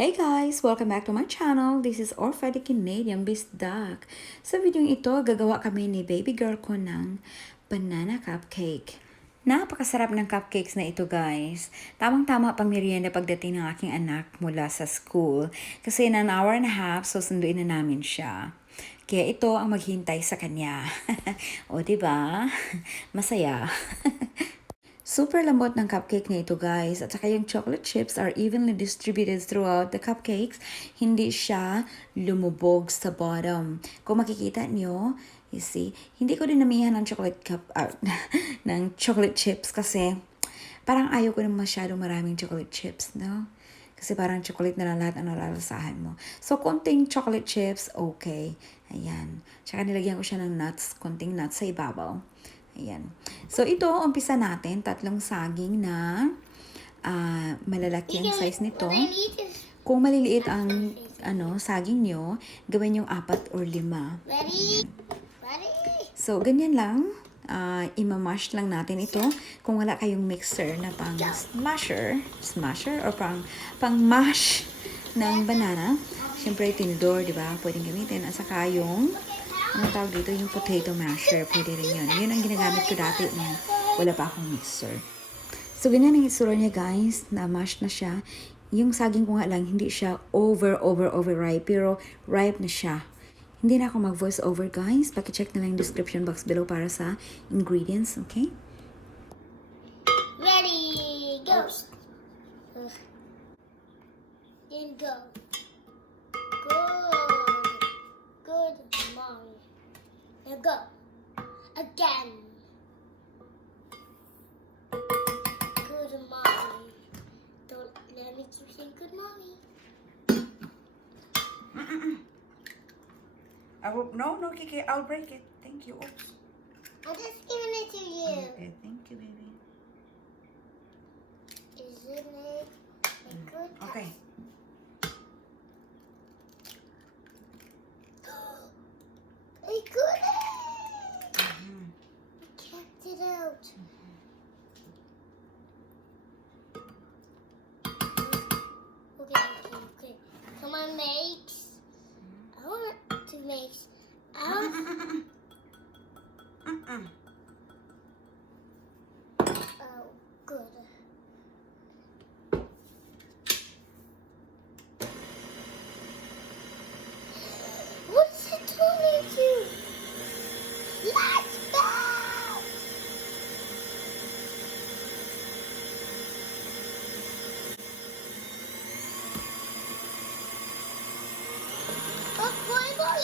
Hey guys! Welcome back to my channel. This is Orfa the Canadian Bisdak. Sa video ito, gagawa kami ni baby girl ko ng banana cupcake. Napakasarap ng cupcakes na ito guys. Tamang-tama pang merienda pagdating ng aking anak mula sa school. Kasi in an hour and a half, susunduin na namin siya. Kaya ito ang maghintay sa kanya. O diba? Masaya. Super lambot ng cupcake na ito guys. At saka yung chocolate chips are evenly distributed throughout the cupcakes. Hindi siya lumubog sa bottom. Kung makikita nyo, you see, hindi ko din namihan ng ng chocolate chips kasi parang ayaw ko ng masyadong maraming chocolate chips, no? Kasi parang chocolate na lang lahat ang nalalasahan mo. So, konting chocolate chips, okay. Ayan. Tsaka nilagyan ko siya ng nuts, konting nuts sa ibabaw. Ayan. So, ito, umpisa natin. 3 saging na malalaki ang size nito. Kung maliliit ang saging nyo, gawin yung 4 or 5. Ready? So, ganyan lang. Imamash lang natin ito. Kung wala kayong mixer na pang smasher or pang mash ng banana, syempre tinidor, di ba? Pwedeng gamitin. At saka yung anong tawag dito, yung potato masher, pwede rin yun. Yun ang ginagamit ko dati nung wala pa akong mixer. So, ganyan ang itsura niya guys, na-mash na siya. Yung saging ko nga lang, hindi siya overripe, pero ripe na siya. Hindi na ako mag-voice over guys. Paki-check na lang yung description box below para sa ingredients, okay? Ready, go! Then go. Good mommy. Now go. Again. Good mommy. Don't let me keep saying good mommy. No, Kiki, I'll break it. Thank you. Oops. I'm just giving it to you. Okay, thank you, baby. Isn't it a good? Okay. I got it! I kept it out. Okay. Come on, makes. I want to make. Oh, good. What's it turning to? Let's go! Oh, volleyball!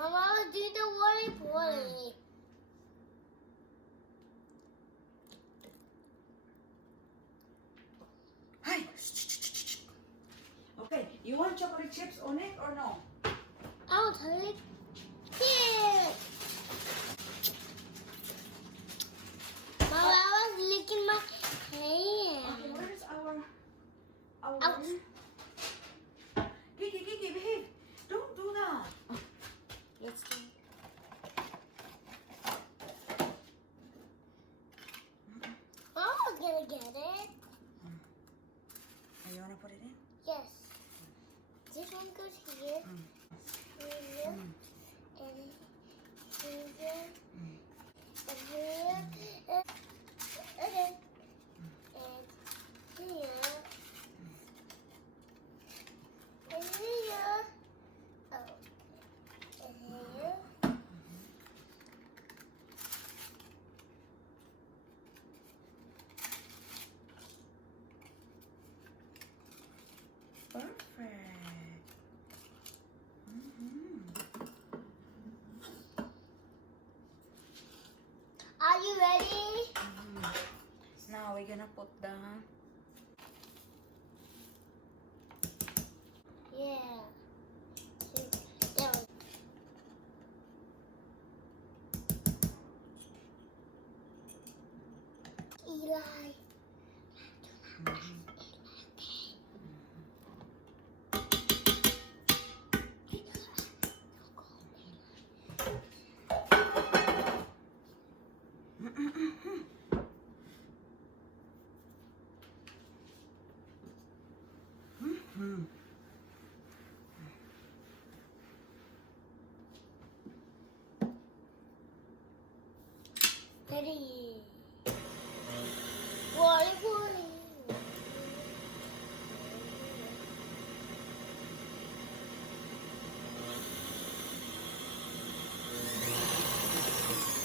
Mama, do the volleyball. Hi. Okay, you want chocolate chips on it or no? I'll take it. Mama, I was licking my hand. Okay, where is our Ouch. Kiki, behave. Don't do that. Let's do it. Mama's gonna get it. You want to put it in? Yes. This one goes here. Here. And here. And here. Okay. And here. And here. Oh. And here. Perfect. Are you ready? Now we're gonna put the Yeah. Down. Eli. ready. Wally, Wally.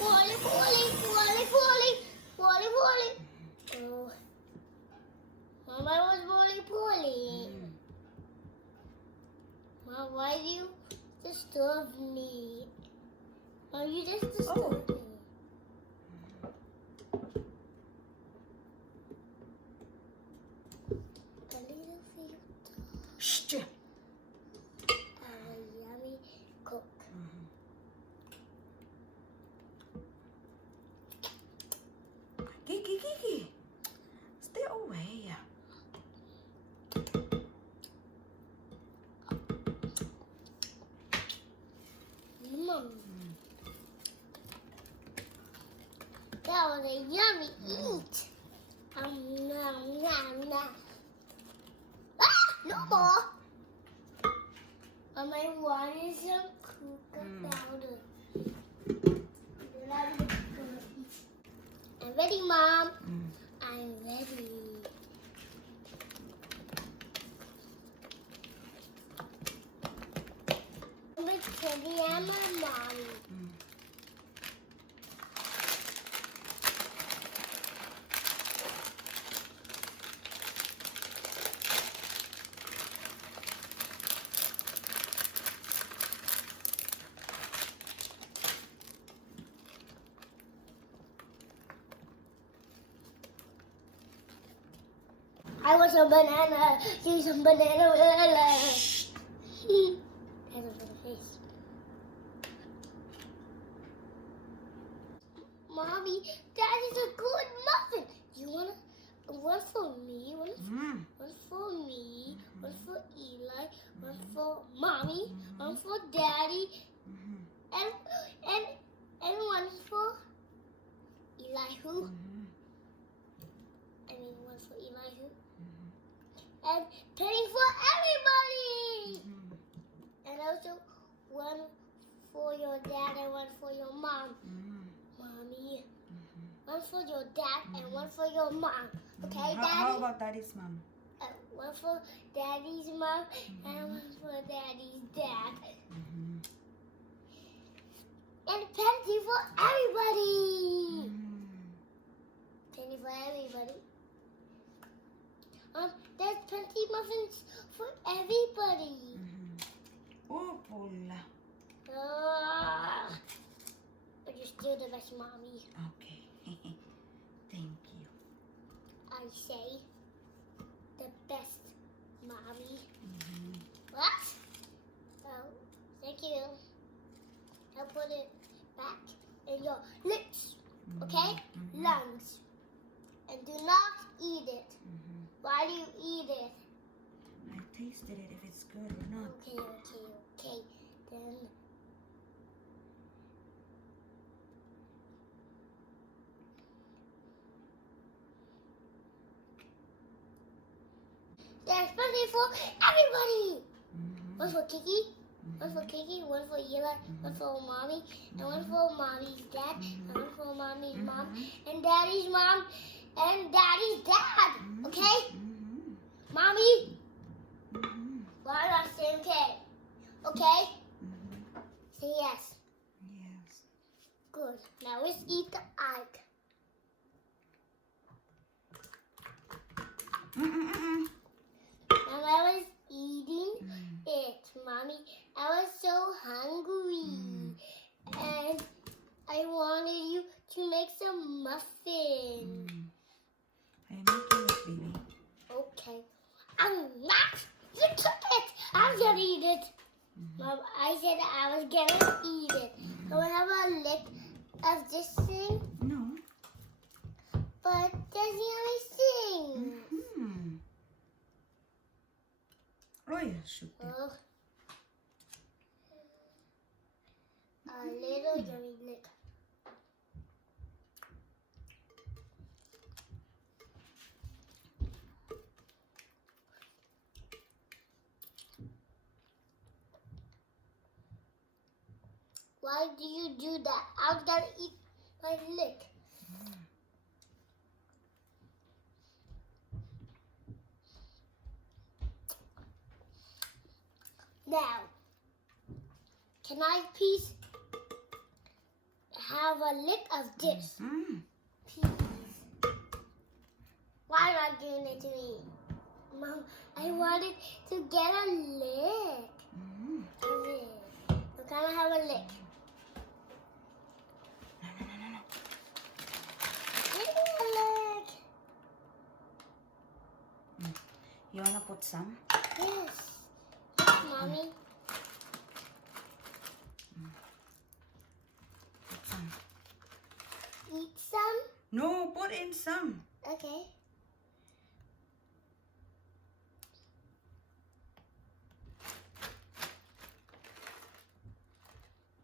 Wally, Wally, Wally, Wally, Wally, Wally. Oh, Mama was Wally, Wally. Mom, why do you disturb me? Mom, you just disturbed me. A little filter. Shh. Our yummy cook. Kiki. Stay away. Mom. That was a yummy eat. Nom, nom, nom. Ah, no more. Mom, I wanted some cocoa powder. I'm ready, Mom. I'm ready. I'm with Teddy and my mommy. I want some banana. Give me some banana. That's a funny face. Mommy, that is a good muffin. You want one for me, one for me, one for Eli, one for Mommy, one for Daddy, and one for Elihu. I mean, one for Elihu. And penny for everybody. And also one for your dad and one for your mom. Mommy. One for your dad and one for your mom. Okay, Daddy? How about Daddy's mom? One for Daddy's mom and one for Daddy's dad. And penny for everybody. Penny for everybody. There's plenty muffins for everybody. Oh, Paula. But you're still the best, Mommy. Okay. Thank you. I say the best, Mommy. What? Oh, thank you. I'll put it back in your lips, okay? Lungs. And do not eat it. Why do you eat it? I tasted it if it's good or not. Okay. Then there's plenty for everybody. One for Kiki, one for Kiki, one for Eli, one for Mommy, and one for Mommy's dad, and one for Mommy's mom, and Daddy's mom, and Daddy's dad. Okay? Mommy? Why not say okay? Okay? Say yes. Yes. Good. Now let's eat the egg. And I was eating it, Mommy. I was so hungry. And I wanted you to make some muffin. I'm making it, baby. Okay. I'm not. You took it. I'm gonna eat it. Mom, I said I was gonna eat it. Can we have a lick of this thing? No. But there's the other thing. Oh, yeah, shoot it. Oh. A little yummy lick. Why do you do that? I'm gonna eat my lick. Now, can I please have a lick of this? Please. Why not giving it to me? Mom, I wanted to get a lick of it. So can I have a lick? No. Give me a lick. You wanna put some? Yes. Yes, Mommy. Put some. Eat some? No, put in some. Okay.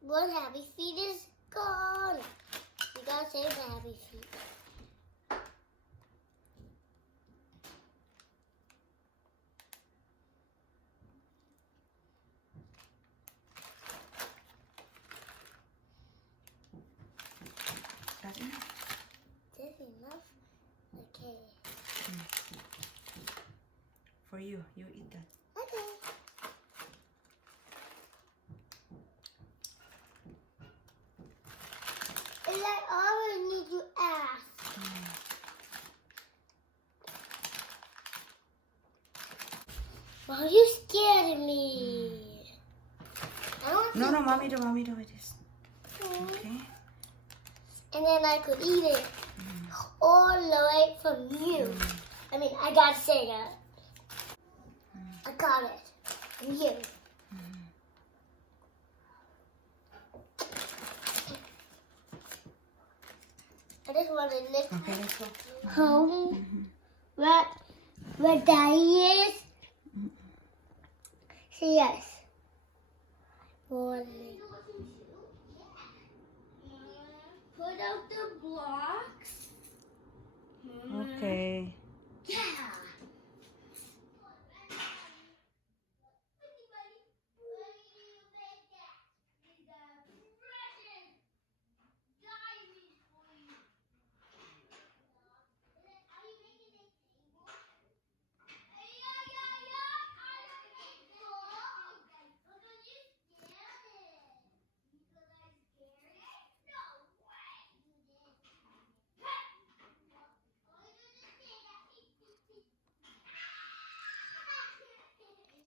One happy feet is gone. You gotta save the happy feet. That's enough. That's enough? Okay. For you eat that. Okay. It's like all I need to ask. Mom, you scared me. I don't No, mommy do it this. Okay. Okay. And then I could eat it all the way from you. I mean, I gotta say that. I got it. From you. I just want to lift Okay, let's go. home where Daddy is. Say yes. Put out the blocks.